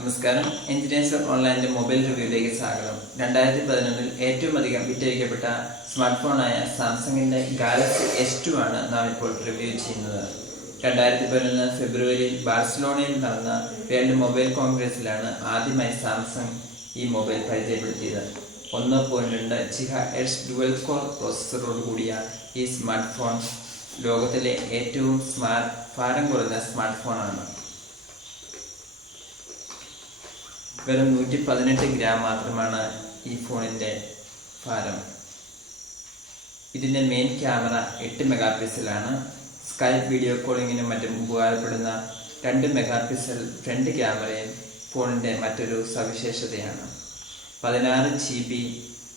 നമസ്കാരം. Engineers ഓൺലൈനിന്റെ mobile റിവ്യൂയിലേക്ക് സ്വാഗതം. 2011 ഏറ്റവും അധികം വിറ്റഴിക്കപ്പെട്ട സ്മാർട്ട് ഫോണായ സാംസങ്ങിന്റെ ഗാലക്സി S2 ആണ് നാം ഇപ്പോൾ റിവ്യൂ ചെയ്യുന്നത്. 2011 ഫെബ്രുവരിയിൽ ബാർസലോണയിൽ നടന്ന വേൾഡ് മൊബൈൽ കോൺഗ്രസിലാണ് ആദ്യമായി സാംസങ് ഈ മൊബൈൽ പരിചയപ്പെടുത്തിയത്. 1.2 GHz ഡുവൽ കോർ പ്രോസസ്സറോട് കൂടിയ ഈ സ്മാർട്ട് ഫോൺ ലോകത്തിലെ ഏറ്റവും ഭാരം കുറഞ്ഞ സ്മാർട്ട് ഫോണാണ്. വെറും 118 ഗ്രാം മാത്രമാണ് ഈ ഫോണിന്റെ ഭാരം. ഇതിന്റെ മെയിൻ ക്യാമറ 8 മെഗാ പിക്സലാണ്. സ്കൈപ്പ് വീഡിയോ കോളിങ്ങിനും മറ്റും ഉപകാരപ്പെടുന്ന 2 മെഗാ പിക്സൽ ഫ്രണ്ട് ക്യാമറയും ഫോണിന്റെ മറ്റൊരു സവിശേഷതയാണ്. 16 GB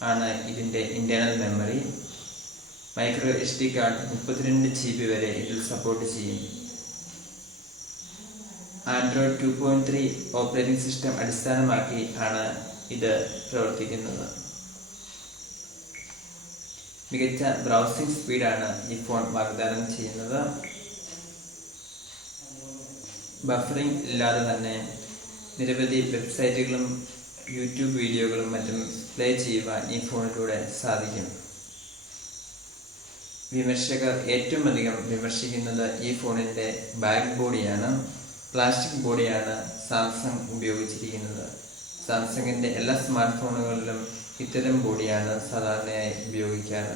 ആണ് ഇതിന്റെ internal memory. Micro SD card 32 GB വരെ ഇതിൽ സപ്പോർട്ട് ചെയ്യും. ആൻഡ്രോയിഡ് 2.3 ഓപ്പറേറ്റിംഗ് സിസ്റ്റം അടിസ്ഥാനമാക്കി ആണ് ഇത് പ്രവർത്തിക്കുന്നത്. മികച്ച ബ്രൗസിംഗ് സ്പീഡാണ് ഈ ഫോൺ വാഗ്ദാനം ചെയ്യുന്നത്. ബഫറിംഗ് ഇല്ലാതെ തന്നെ നിരവധി വെബ്സൈറ്റുകളും യൂട്യൂബ് വീഡിയോകളും മറ്റും പ്ലേ ചെയ്യുവാൻ ഈ ഫോണിലൂടെ സാധിക്കും. വിമർശകർ ഏറ്റവും അധികം വിമർശിക്കുന്നത് ഈ ഫോണിന്റെ ബാക്ക് ബോഡിയാണ്. പ്ലാസ്റ്റിക് ബോഡിയാണ് സാംസങ് ഉപയോഗിച്ചിരിക്കുന്നത്. സാംസങ്ങിന്റെ എല്ലാ സ്മാർട്ട് ഫോണുകളിലും ഇത്തരം ബോഡിയാണ് സാധാരണയായി ഉപയോഗിക്കാറ്.